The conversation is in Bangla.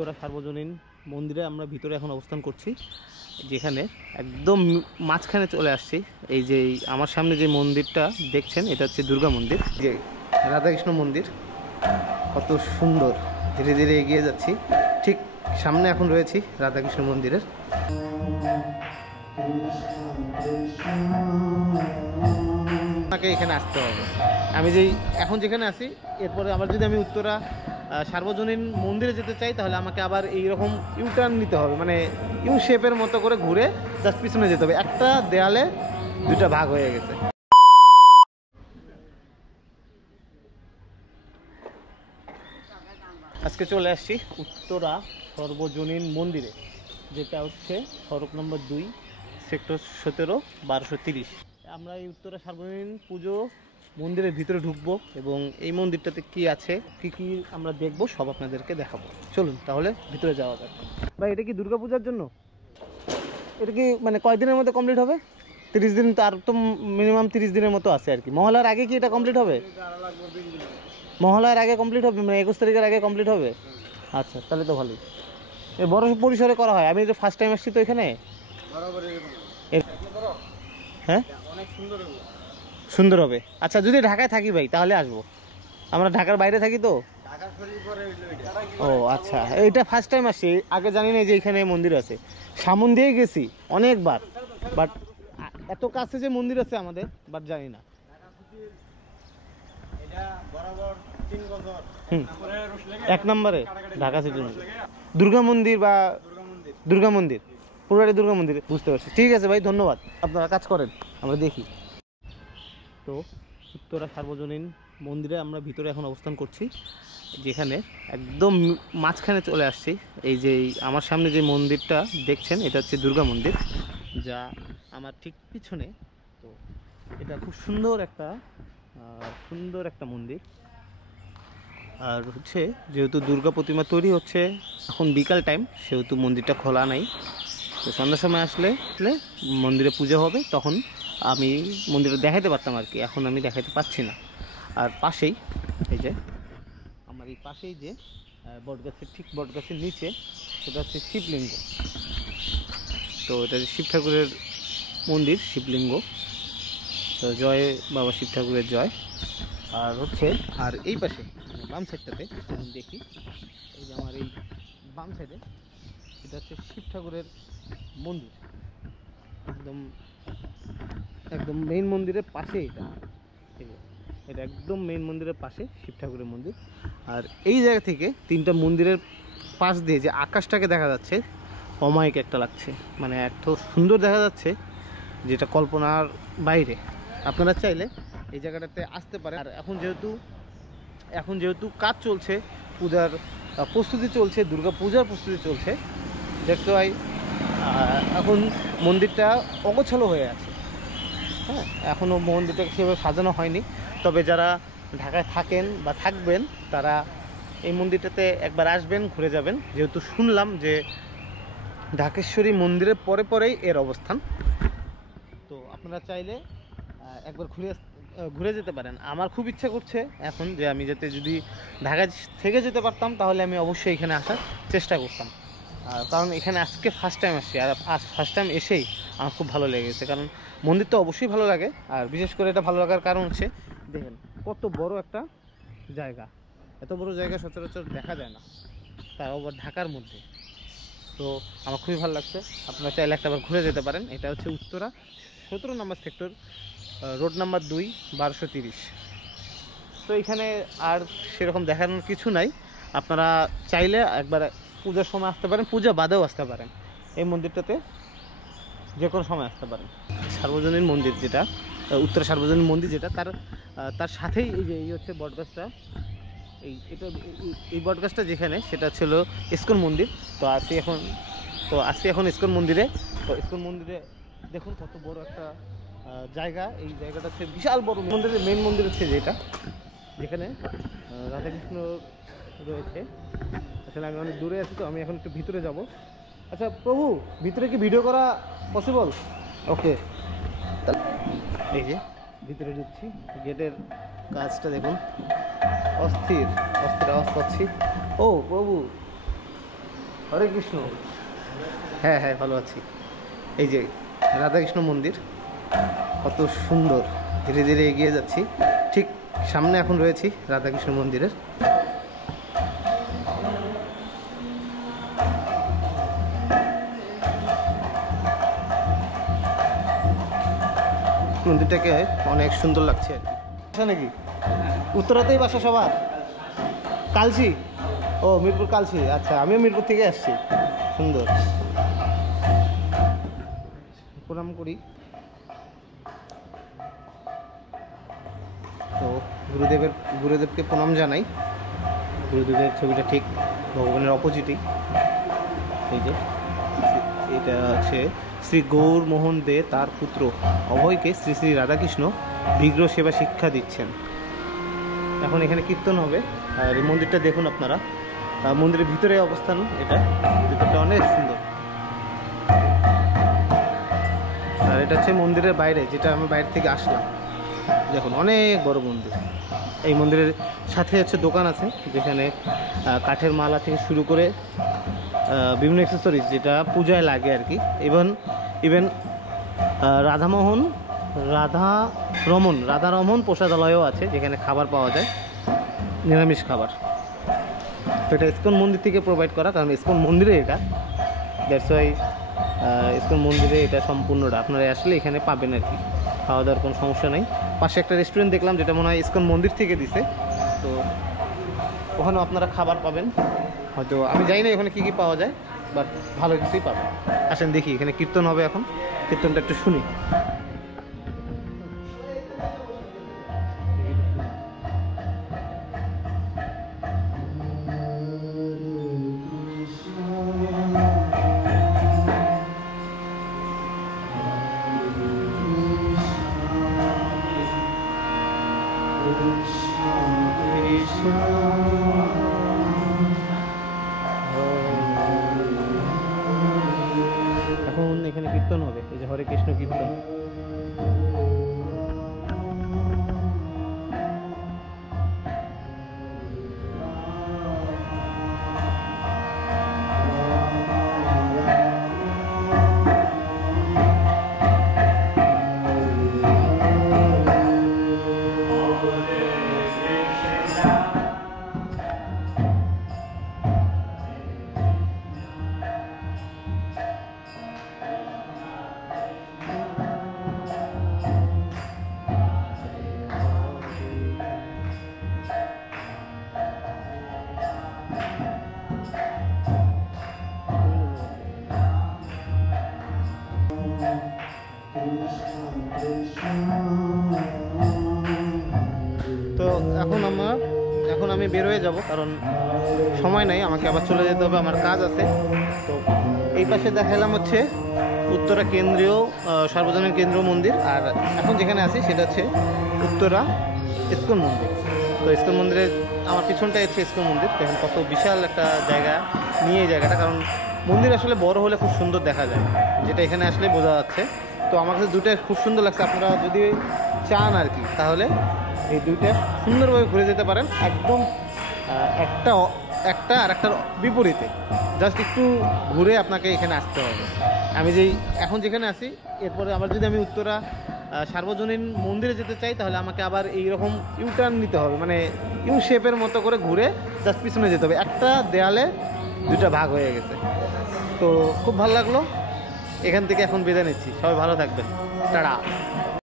উত্তরা সার্বজনীন মন্দিরে আমরা ভিতরে এখন অবস্থান করছি, যেখানে একদম মাঝখানে চলে আসছি। এই যে আমার সামনে যে মন্দিরটা দেখছেন, এটা হচ্ছে দুর্গা মন্দির। যে রাধাকৃষ্ণ মন্দির কত সুন্দর, ধীরে ধীরে এগিয়ে যাচ্ছি। ঠিক সামনে এখন রয়েছি রাধাকৃষ্ণ মন্দিরের। আমাকে এখানে আসতে হবে। আমি এখন যেখানে আছি, এরপরে আবার যদি আমি উত্তরা সার্বজনীন মন্দিরে যেতে চাই, তাহলে আমাকে আবার এইরকম ইউটার্ন নিতে হবে, মানে ইউ শেপের মতো করে ঘুরে জাস্ট পিছনে যেতে হবে। একটা দেয়ালে দুইটা ভাগ হয়ে গেছে। আজকে চলে আসছি উত্তরা সার্বজনীন মন্দিরে, যেটা হচ্ছে সড়ক নম্বর 2, সেক্টর 17, 1230। আমরা এই উত্তরা সার্বজনীন পুজো মন্দিরের ভিতরে ঢুকবো এবং এই মন্দিরটাতে কি আছে, কি কি আমরা দেখবো, সব আপনাদেরকে দেখাবো। চলুন তাহলে ভিতরে যাওয়া যাক। ভাই, এটা কি দুর্গাপূজার জন্য? এটা কি মানে কয়দিনের মধ্যে কমপ্লিট হবে? 30 দিন তো, আর তো মিনিমাম 30 দিনের মতো আছে আর কি। মহলার আগে কি এটা কমপ্লিট হবে? মহলার আগে কমপ্লিট হবে, মানে 21 তারিখের আগে কমপ্লিট হবে। আচ্ছা, তাহলে তো ভালোই। এর বড় পরিসরে করা হয়। আমি যে ফার্স্ট টাইম আসছি তো এখানে। হ্যাঁ, অনেক সুন্দর হবে। আচ্ছা, যদি ঢাকায় থাকি ভাই তাহলে আসবো। আমরা ঢাকার বাইরে থাকি তো। ও আচ্ছা, এইটা ফার্স্ট টাইম আসছি, আগে জানি না যে এখানে মন্দির আছে। সামন দিয়ে গেছি অনেকবার, বাট এত কাছে যে মন্দির আছে আমাদের, বাট জানি না। এক নম্বরে ঢাকা সিটির মধ্যে দুর্গা মন্দির বা দুর্গা মন্দির, পুরোটাই দুর্গা মন্দির। বুঝতে পারছি, ঠিক আছে ভাই, ধন্যবাদ। আপনারা কাজ করেন, আমরা দেখি। তো উত্তরা সার্বজনীন মন্দিরে আমরা ভিতরে এখন অবস্থান করছি, যেখানে একদম মাঝখানে চলে আসছি। এই যে আমার সামনে যে মন্দিরটা দেখছেন, এটা হচ্ছে দুর্গা মন্দির, যা আমার ঠিক পিছনে। তো এটা খুব সুন্দর একটা মন্দির। আর হচ্ছে, যেহেতু দুর্গা প্রতিমা তৈরি হচ্ছে এখন বিকাল টাইম, সেহেতু মন্দিরটা খোলা নাই। তো সন্ধ্যার সময় আসলে মন্দিরে পুজো হবে, তখন আমি মন্দিরটা দেখাতে পারতাম আর কি। এখন আমি দেখাতে পারছি না। আর পাশেই এই যে আমার এই পাশেই যে বটগাছের, ঠিক বটগাছের নিচে, সেটা হচ্ছে শিবলিঙ্গ। তো এটা শিব ঠাকুরের মন্দির, শিবলিঙ্গ। তো জয় বাবা শিব ঠাকুরের জয়। আর হচ্ছে, আর এই পাশে বাম সাইডটাতে দেখি, এই যে আমার এই বাম সাইডে, এটা হচ্ছে শিব ঠাকুরের মন্দির। একদম একদম মেইন মন্দিরের পাশে এটা। এটা একদম মেইন মন্দিরের পাশে শিব ঠাকুরের মন্দির। আর এই জায়গা থেকে তিনটা মন্দিরের পাশ দিয়ে যে আকাশটাকে দেখা যাচ্ছে, অমায়িক একটা লাগছে, মানে এত সুন্দর দেখা যাচ্ছে, যেটা কল্পনার বাইরে। আপনারা চাইলে এই জায়গাটাতে আসতে পারেন। আর এখন যেহেতু কাজ চলছে, পূজার প্রস্তুতি চলছে, দুর্গা পূজার প্রস্তুতি চলছে, দেখতে পাই এখন মন্দিরটা অগোছালো হয়ে আছে। হ্যাঁ, এখনও মন্দিরটাকে সেভাবে সাজানো হয়নি। তবে যারা ঢাকায় থাকেন বা থাকবেন, তারা এই মন্দিরটাতে একবার আসবেন, ঘুরে যাবেন। যেহেতু শুনলাম যে ঢাকেশ্বরী মন্দিরের পরে পরেই এর অবস্থান। তো আপনারা চাইলে একবার ঘুরে যেতে পারেন। আমার খুব ইচ্ছা করছে এখন যে আমি যদি ঢাকা থেকে যেতে পারতাম, তাহলে আমি অবশ্যই এখানে আসার চেষ্টা করতাম। কারণ এখানে আজকে ফার্স্ট টাইম আসছি, আর ফার্স্ট টাইম এসেই আমার খুব ভালো লেগেছে। কারণ মন্দির তো অবশ্যই ভালো লাগে, আর বিশেষ করে এটা ভালো লাগার কারণ হচ্ছে, দেখেন কত বড় একটা জায়গা। এত বড় জায়গা সচরাচর দেখা যায় না, তাও আবার ঢাকার মধ্যে। তো আমার খুবই ভালো লাগছে। আপনারা চাইলে একটাবার ঘুরে যেতে পারেন। এটা হচ্ছে উত্তরা 17 নম্বর সেক্টর, রোড নাম্বার 2, 1230। তো এখানে আর সেরকম দেখানোর কিছু নাই। আপনারা চাইলে একবার পূজার সময় আসতে পারেন, পূজা বাদেও আসতে পারেন। এই মন্দিরটাতে যে কোনো সময় আসতে পারেন। সার্বজনীন মন্দির যেটা, উত্তরা সার্বজনীন মন্দির যেটা, তার সাথেই এই হচ্ছে বটগাছটা। এই বটগাছটা যেখানে, সেটা ছিল ইস্কন মন্দির। তো আসি এখন ইস্কন মন্দিরে। তো ইস্কন মন্দিরে দেখুন কত বড় একটা জায়গা। এই জায়গাটা হচ্ছে বিশাল বড়। মন্দিরের মেন মন্দির হচ্ছে যেখানে রাধাকৃষ্ণ রয়েছে। আসলে আমি অনেক দূরে আছি, তো আমি এখন একটু ভিতরে যাব। আচ্ছা প্রভু, ভিতরে কি ভিডিও করা পসিবল? ওকে, এই যে ভিতরে ঢুকছি। গেটের কাজটা দেখুন, অস্থির অস্থির আওয়াজ পাচ্ছি। ও প্রভু, হরে কৃষ্ণ। হ্যাঁ হ্যাঁ, ভালো আছি। এই যে রাধাকৃষ্ণ মন্দির, কত সুন্দর। ধীরে ধীরে এগিয়ে যাচ্ছি, ঠিক সামনে এখন রয়েছি রাধাকৃষ্ণ মন্দিরের। মন্দিরটাকে অনেক সুন্দর লাগছে আর কি। বাসা নাকি উত্তরাতেই বাসা সবার? কালসি? ও মিরপুর কালসি, আচ্ছা আমিও মিরপুর থেকে আসছি। সুন্দর, প্রণাম করি। তো গুরুদেবকে প্রণাম জানাই। গুরুদেবের ছবিটা ঠিক ভগবানের অপোজিটই। এই যে এটা হচ্ছে শ্রী গৌরমোহন দে, তার পুত্র অভয়কে শ্রী শ্রী রাধাকৃষ্ণ বিগ্রহ সেবা শিক্ষা দিচ্ছেন। এখন এখানে কীর্তন হবে। আর এই মন্দিরটা দেখুন আপনারা, মন্দিরের ভিতরে অবস্থান। এটা ভিতরটা অনেক সুন্দর। আর এটা হচ্ছে মন্দিরের বাইরে, যেটা আমি বাইরে থেকে আসলাম। দেখুন অনেক বড় মন্দির। এই মন্দিরের সাথে হচ্ছে দোকান আছে, যেখানে কাঠের মালা থেকে শুরু করে বিভিন্ন অ্যাক্সেসরিজ যেটা পূজায় লাগে আর কি। ইভেন রাধারমন প্রসাদালয়ও আছে, যেখানে খাবার পাওয়া যায়, নিরামিষ খাবার। তো এটা ইসকন মন্দির থেকে প্রোভাইড করা, কারণ ইসকন মন্দিরে এটা, দ্যাটস ওয়াই ইসকন মন্দিরে এটা সম্পূর্ণটা আপনারা আসলে এখানে পাবেন আর কি। খাওয়া দাওয়ার কোনো সমস্যা নেই। পাশে একটা রেস্টুরেন্ট দেখলাম, যেটা মনে হয় ইসকন মন্দির থেকে দিছে, তো ওখানেও আপনারা খাবার পাবেন। হয়তো আমি জানি না ওখানে কী কী পাওয়া যায়, বাট ভালো কিছুই পাবেন। আসেন দেখি, এখানে কীর্তন হবে এখন, কীর্তনটা একটু শুনি। এখন এখানে কীর্তন হবে, এই যে হরে কৃষ্ণ কীর্তন। তো এখন আমি বের হয়ে যাব, কারণ সময় নাই, আমাকে আবার চলে যেতে হবে, আমার কাজ আছে। তো এই পাশে দেখালাম হচ্ছে উত্তরা কেন্দ্রীয় সার্বজনীন কেন্দ্র মন্দির, আর এখন যেখানে আছি সেটা হচ্ছে উত্তরা ইসকন মন্দির। তো ইসকন মন্দিরের আমার পিছনটাই হচ্ছে ইসকন মন্দির। দেখুন কত বিশাল একটা জায়গা নিয়ে এই জায়গাটা, কারণ মন্দির আসলে বড় হলে খুব সুন্দর দেখা যায়, যেটা এখানে আসলে বোঝা যাচ্ছে। তো আমার কাছে দুইটা খুব সুন্দর লাগছে। আপনারা যদি চান আর কি, তাহলে এই দুইটা সুন্দরভাবে ঘুরে যেতে পারেন। একদম একটা আর একটার বিপরীতে, জাস্ট একটু ঘুরে আপনাকে এখানে আসতে হবে। আমি এখন যেখানে আছি, এরপরে আবার যদি আমি উত্তরা সার্বজনীন মন্দিরে যেতে চাই, তাহলে আমাকে আবার এইরকম ইউটার্ন নিতে হবে, মানে ইউ শেপের মতো করে ঘুরে জাস্ট পিছনে যেতে হবে। একটা দেয়ালে দুইটা ভাগ হয়ে গেছে। তো খুব ভালো লাগলো। এখান থেকে এখন বিদায় নিচ্ছি। সবাই ভালো থাকবেন। টাটা।